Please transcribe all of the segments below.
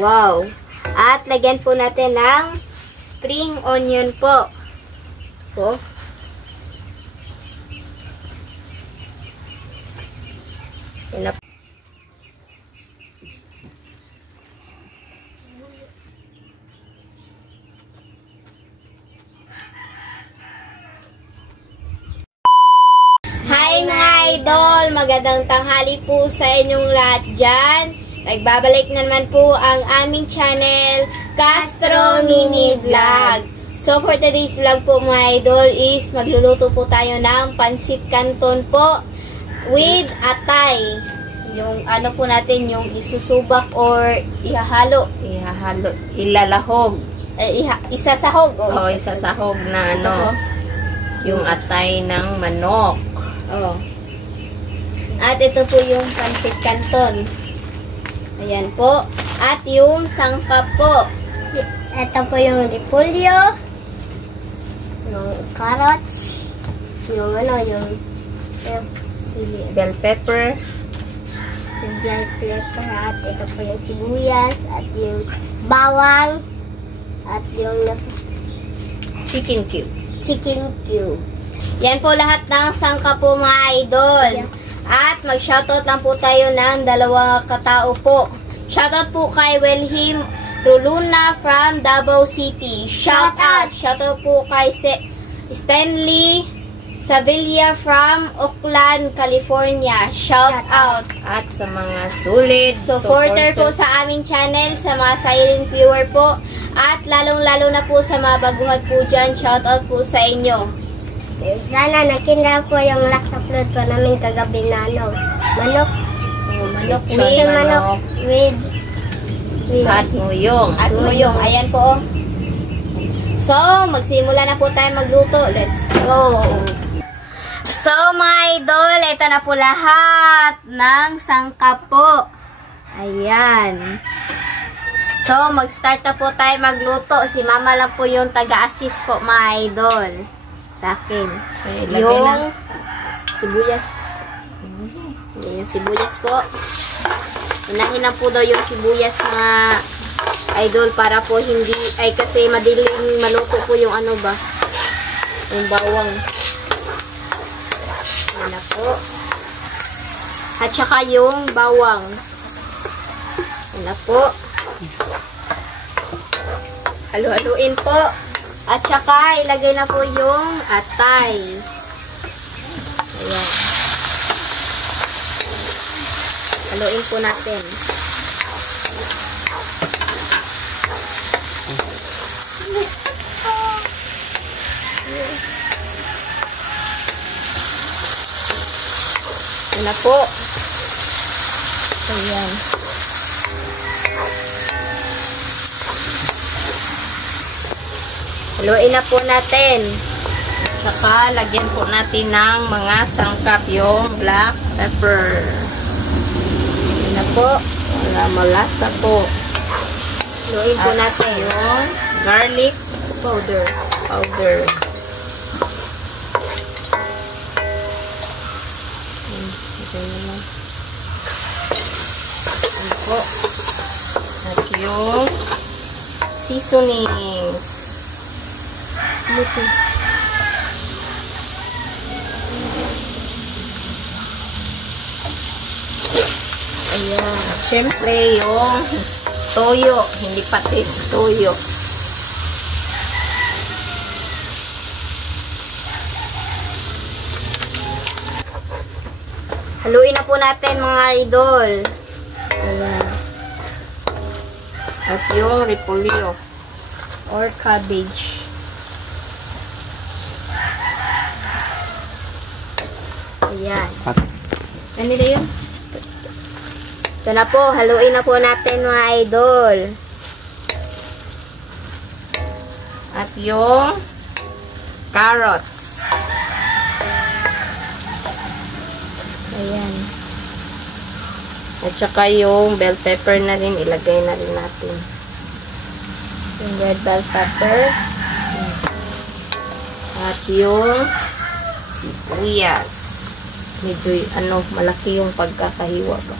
Wow! At lagyan po natin ng spring onion po. Po. Yan na. Hi mga idol! Magandang tanghali po sa inyong lahat dyan. Nagbabalik na naman po ang aming channel, Castro Mini Vlog. So for today's vlog po mga idol is magluluto po tayo ng pansit canton po with atay. Yung ano po natin, yung isusubak or ihahalo. Ilalahog. Isasahog. Isasahog na ano. Yung atay ng manok. Oh. At ito po yung pansit canton. Ayan po. At yung sangkap po. Ito po yung repolyo. Yung carrots. Yung ano, yung bell pepper. Yung bell pepper. At ito po yung sibuyas. At yung bawang. At yung Chicken cube. Yan po lahat ng sangkap po mga idol. Yeah. At mag-shoutout lang po tayo ng dalawa katao po. Shoutout po kay Wilhelm Ruluna from Davao City. Shoutout! Shoutout po kay Stanley Sevilla from Oakland, California. Shoutout! At sa mga solid supporter po sa aming channel, sa mga silent viewer po. At lalong-lalo na po sa mga baguhan po dyan. Shoutout po sa inyo. Sana nakinda po yung last upload po namin kagabi na ano, manok with at nguyong. Ayan po. So, magsimula na po tayo magluto. Let's go. So, mga idol, ito na po lahat ng sangkap po. Ayan. So, mag-start na po tayo magluto. Si mama lang po yung taga-assist po, mga idol. Sa akin. So, yung sibuyas. Yung sibuyas po. Unahin na po daw yung sibuyas, mga idol, para po hindi, ay kasi madaling maluto po yung ano ba, yung bawang. Yan na po. At saka yung bawang. Yan na po. Halo-haluin po. At saka, ilagay na po yung atay. Ayan. Haluin po natin. Ayan na po. Ayan. Haluin na po natin. Saka, lagyan po natin ng mga sangkap yung black pepper. Ayan na po. Para malasa po. Haluin po natin yung garlic powder. Ayan po. At yung seasonings. Luto. Ayan. Siyempre, yung toyo. Hindi patis, toyo. Haluin na po natin, mga idol. Ayan. At yung repolyo or cabbage. Ayan. Ano nila yun? Ito na po. Haluin na po natin, mga idol. At yung carrots. Ayan. At saka yung bell pepper na rin, ilagay na rin natin. Yung red bell pepper. At yung sibuyas. Medyo, malaki yung pagkakahiwa ba.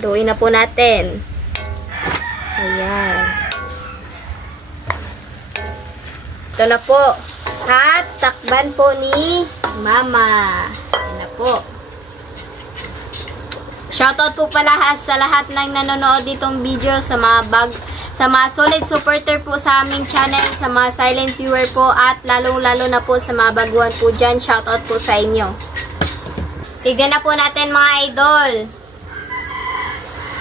Haluin na po natin. Ayan. Ito na po. At takban po ni Mama. Ayan na po. Shoutout po pala sa lahat ng nanonood ditong video, sa mga solid supporter po sa aming channel, sa mga silent viewer po, at lalong-lalo na po sa mga baguhan po dyan. Shoutout po sa inyo. Tignan na po natin mga idol.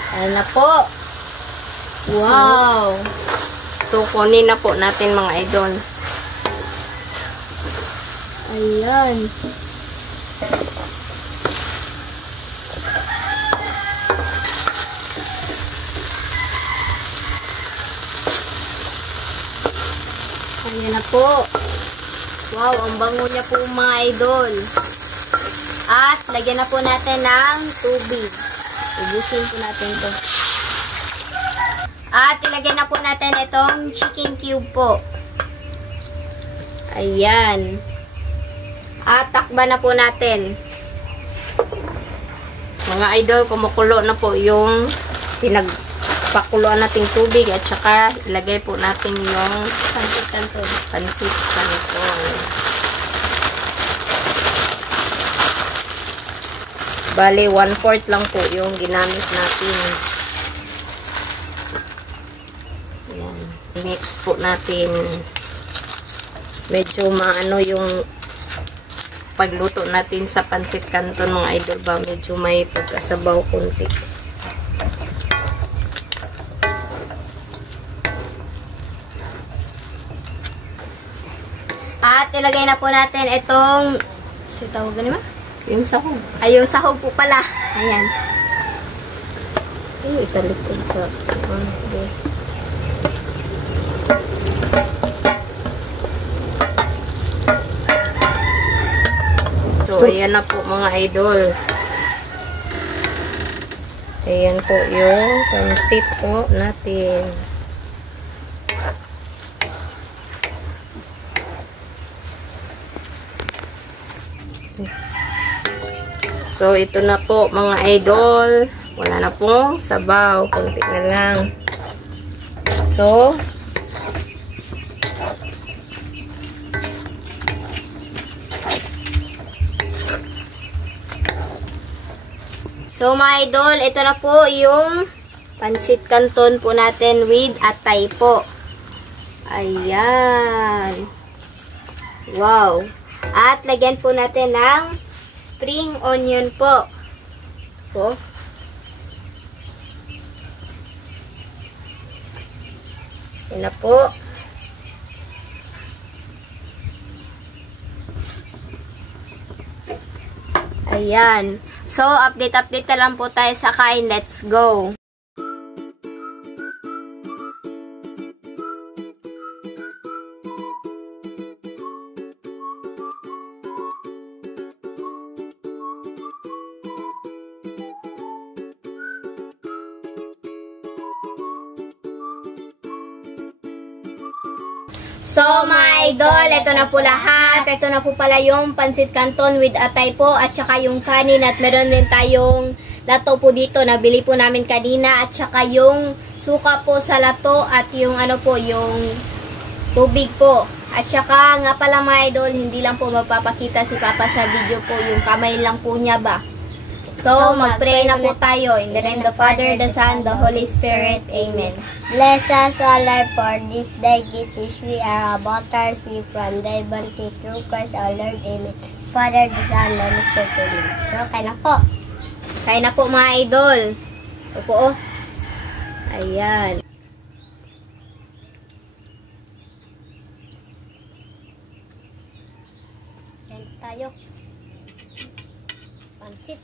Ayan na po. Wow! So, kunin na po natin mga idol. Ayan. Ayan na po. Wow, ang bango niya po mga idol. At, lagyan na po natin ng tubig. Ubusin po natin to. At, ilagay na po natin itong chicken cube po. Ayan. At, takban na po natin. Mga idol, kumukulo na po yung pinagpakuluan nating tubig. At saka, ilagay po natin yung pansit canton. Pansit canton. Bali, 1/4 lang po yung ginamit natin. Ayan. Mix po natin. Medyo maano yung pagluto natin sa pansit canton mga idol ba. Medyo may pagkasabaw kunti. At ilagay na po natin itong, so tawag ganun ba? Yung sahog. Ay, yung sahog po pala. Ayan. Ay, italikod sa, okay. So, ayan na po mga idol. Ayan po yung pansit po natin. So, ito na po mga idol. Wala na pong sabaw. Kunti na lang. So, mga idol, ito na po yung pansit canton po natin with atay po. Ayan. Wow. At lagyan po natin ng spring onion po. Po. Yan na po. Ayan. So, update na lang po tayo sa kain. Let's go. So, mga idol, ito na po lahat. Ito na po pala yung pansit canton with atay po at saka yung kanin at meron din tayong lato po dito. Nabili po namin kanina at saka yung suka po sa lato at yung ano po, yung tubig po. At saka nga pala mga idol, hindi lang po magpapakita si Papa sa video po, yung kamay lang po niya ba. So, mag-pray na po tayo. In the name of the Father, the Son, the Holy Spirit. Amen. Bless us, O Lord, for this day gift which we are about to receive from thy bounty through Christ our Lord. Amen. Father, the Son, the Holy Spirit. Amen. So, kaya na po. Kaya na po mga idol. Ito po oh. Ayan. Kaya tayo. Pansit.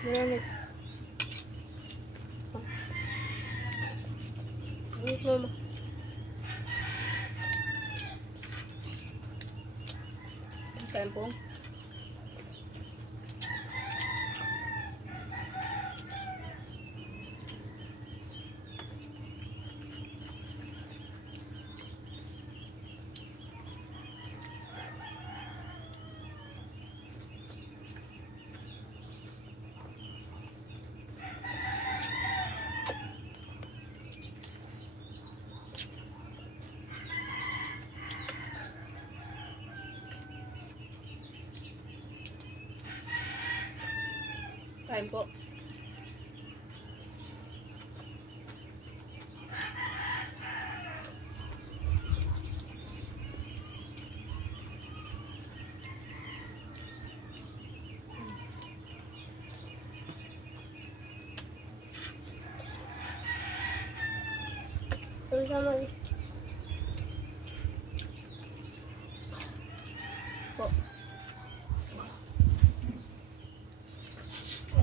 Ayan. Mama. Tempo. Kain po. Sama Po.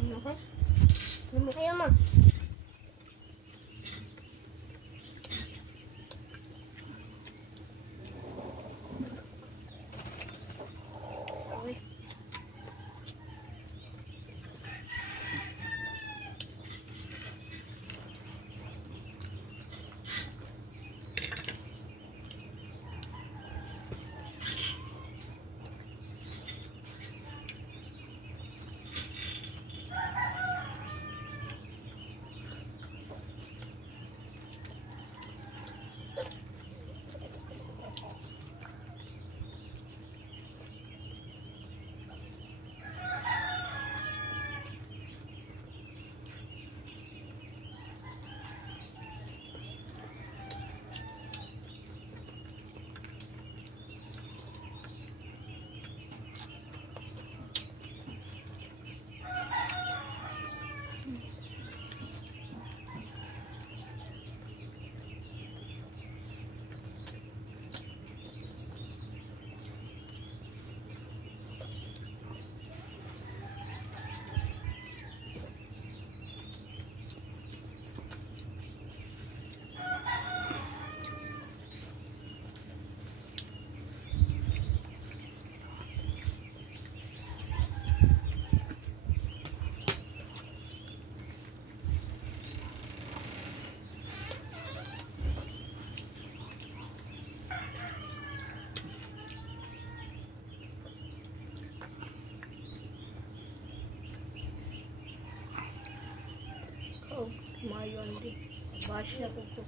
ano ka? Ayaw mo. Oh, mayon din. Basya ko po.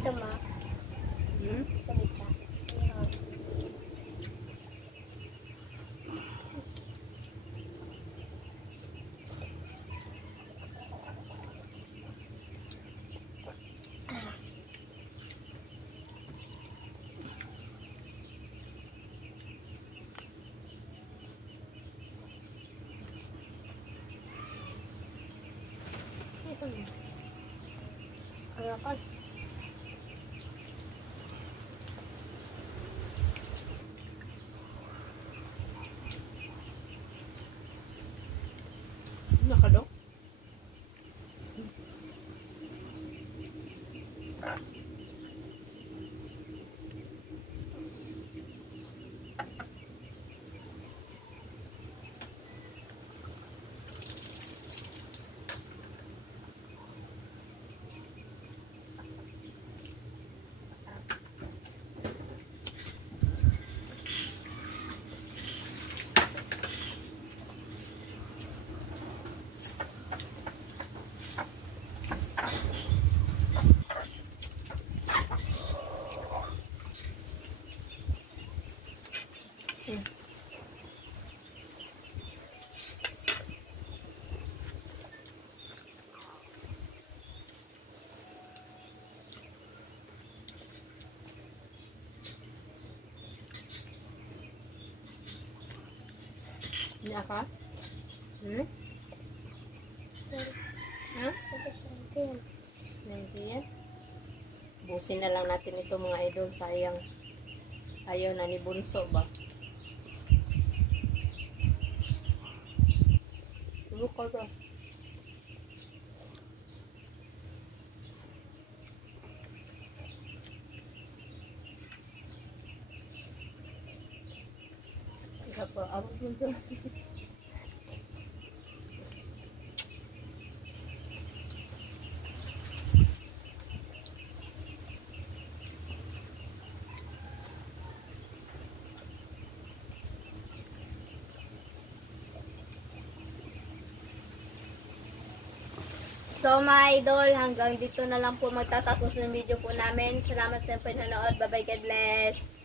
Dito ma. Hmm? Kabisa. Ayun. Ano ka? Nakadok? Niya ka? Hmm? Ha? 90 yan? Busin na lang natin ito mga idol. Sayang. Ayaw na ni Bunso ba? Tulog ka ba? Ika pa. Abot mo ito. So mga idol, hanggang dito na lang po magtatapos ng video po namin. Salamat sa panonood. Bye bye, God bless.